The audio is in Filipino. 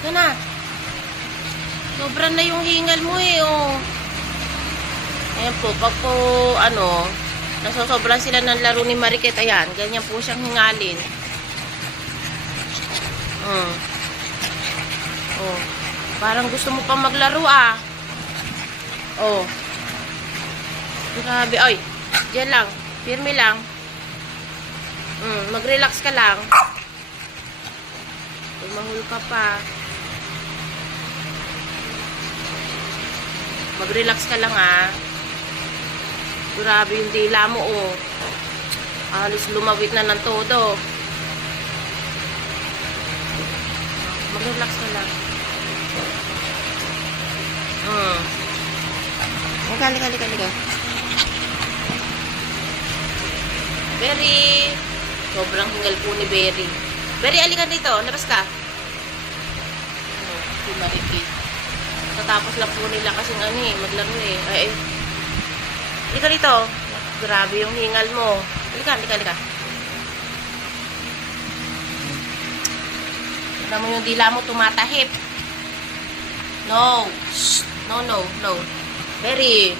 Ito na. Sobra na yung hingal mo eh, oh. Ayan po, pag po, nasosobran sila ng laro ni Mariket, ayan, ganyan po siyang hingalin. Oh, parang gusto mo pa maglaro, ah. Oh. Grabe, ay, diyan lang, firme lang. Mag-relax ka lang. Mahul ka pa. Mag-relax ka lang, ah. Grabe yung dila mo, oh. Alos lumawit na ng todo. Mag-relax ka lang. Halika. Berry. Sobrang hingal po ni Berry. Berry, halika dito. Labas ka. Si Marikit. Tatapos lang po nila kasi maglaro eh. Ay. Halika dito. Grabe yung hingal mo. Halika. Tignan mo yung dila mo tumatahip. No. Shh. No. Berry.